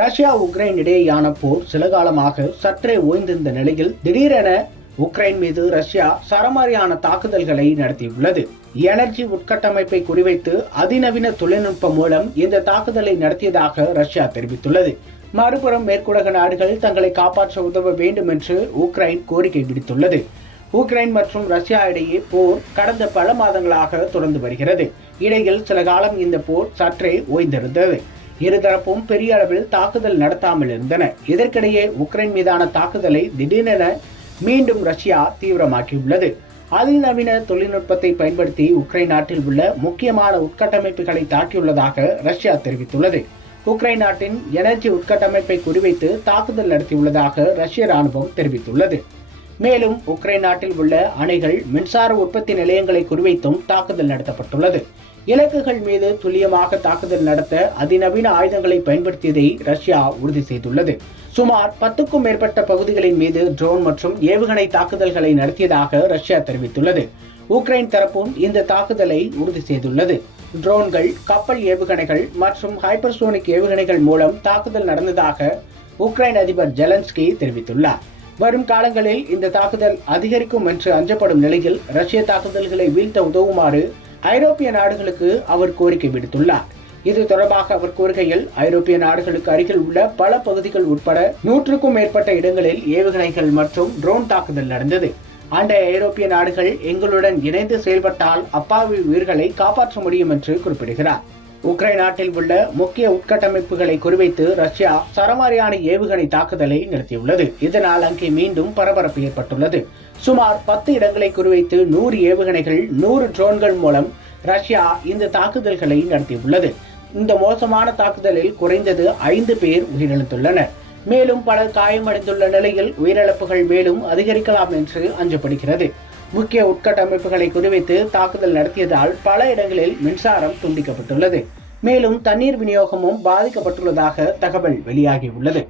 Russia Ukraine இடையேயான போர் சில காலமாக சற்றே ஓய்ந்திருந்த நிலையில் திடீரென உக்ரைன் மீது ரஷ்யா சரமாரியான தாக்குதல்களை நடத்தியுள்ளது. எனர்ஜி உட்கட்டமைப்பை குறிவைத்து அதிநவீன தொழில்நுட்பம் மூலம் இந்த தாக்குதலை நடத்தியதாக ரஷ்யா தெரிவித்துள்ளது. மறுபுறம் மேற்குலக நாடுகள் தங்களை காப்பாற்ற உதவ வேண்டும் என்று உக்ரைன் கோரிக்கை விடுத்துள்ளது. உக்ரைன் மற்றும் ரஷ்யா இடையே போர் கடந்த பல மாதங்களாக தொடர்ந்து வருகிறது. இடையில் சில காலம் இந்த போர் சற்றே ஓய்ந்திருந்தது. இருதரப்பும் பெரிய அளவில் தாக்குதல் நடத்தாமல் இருந்தன. இதற்கிடையே உக்ரைன் மீதான தாக்குதலை திடீரென மீண்டும் ரஷ்யா தீவிரமாக்கியுள்ளது. அதிநவீன தொழில்நுட்பத்தை பயன்படுத்தி உக்ரைன் நாட்டில் உள்ள முக்கியமான உட்கட்டமைப்புகளை தாக்கியுள்ளதாக ரஷ்யா தெரிவித்துள்ளது. உக்ரைன் நாட்டின் எனர்ஜி உட்கட்டமைப்பை குறிவைத்து தாக்குதல் நடத்தியுள்ளதாக ரஷ்ய ராணுவம் தெரிவித்துள்ளது. மேலும் உக்ரைன் நாட்டில் உள்ள அணைகள், மின்சார உற்பத்தி நிலையங்களை குறிவைத்தும் தாக்குதல் நடத்தப்பட்டுள்ளது. இலக்குகள் மீது துல்லியமாக தாக்குதல் நடத்த அதிநவீன ஆயுதங்களை பயன்படுத்தியதை ரஷ்யா உறுதி செய்துள்ளது. சுமார் 10க்கும் மேற்பட்ட பகுதிகளின் மீது ட்ரோன் மற்றும் ஏவுகணை தாக்குதல்களை நடத்தியதாக ரஷ்யா தெரிவித்துள்ளது. உக்ரைன் தரப்பும் இந்த தாக்குதலை உறுதி செய்துள்ளது. ட்ரோன்கள், கப்பல் ஏவுகணைகள் மற்றும் ஹைப்பர்சோனிக் ஏவுகணைகள் மூலம் தாக்குதல் நடந்ததாக உக்ரைன் அதிபர் ஜெலன்ஸ்கி தெரிவித்துள்ளார். வரும் காலங்களில் இந்த தாக்குதல் அதிகரிக்கும் என்று அஞ்சப்படும் நிலையில் ரஷ்ய தாக்குதல்களை வீழ்த்த உதவுமாறு ஐரோப்பிய நாடுகளுக்கு அவர் கோரிக்கை விடுத்துள்ளார். இது தொடர்பாக அவர் கூறுகையில், ஐரோப்பிய நாடுகளுக்கு அருகில் உள்ள பல பகுதிகள் உட்பட 100க்கும் மேற்பட்ட இடங்களில் ஏவுகணைகள் மற்றும் ட்ரோன் தாக்குதல் நடந்தது. அந்த ஐரோப்பிய நாடுகள் எங்களுடன் இணைந்து செயல்பட்டால் அப்பாவி உயிர்களை காப்பாற்ற முடியும் என்று குறிப்பிடுகிறார். உக்ரைன் நாட்டில் உள்ள முக்கிய உட்கட்டமைப்புகளை குறிவைத்து ரஷ்யா சரமாரியான ஏவுகணை தாக்குதலை நடத்தியுள்ளது. இதனால் அங்கே மீண்டும் பரபரப்பு ஏற்பட்டுள்ளது. சுமார் 10 இடங்களை குறிவைத்து 100 ஏவுகணைகள், 100 ட்ரோன்கள் மூலம் ரஷ்யா இந்த தாக்குதல்களை நடத்தியுள்ளது. இந்த மோசமான தாக்குதலில் குறைந்தது 5 பேர் உயிரிழந்துள்ளனர். மேலும் பலர் காயமடைந்துள்ள நிலையில் உயிரிழப்புகள் மேலும் அதிகரிக்கலாம் என்று அஞ்சப்படுகிறது. முக்கிய உட்கட்டமைப்புகளை குறிவைத்து தாக்குதல் நடத்தியதால் பல இடங்களில் மின்சாரம் துண்டிக்கப்பட்டுள்ளது. மேலும் தண்ணீர் விநியோகமும் பாதிக்கப்பட்டுள்ளதாக தகவல் வெளியாகியுள்ளது.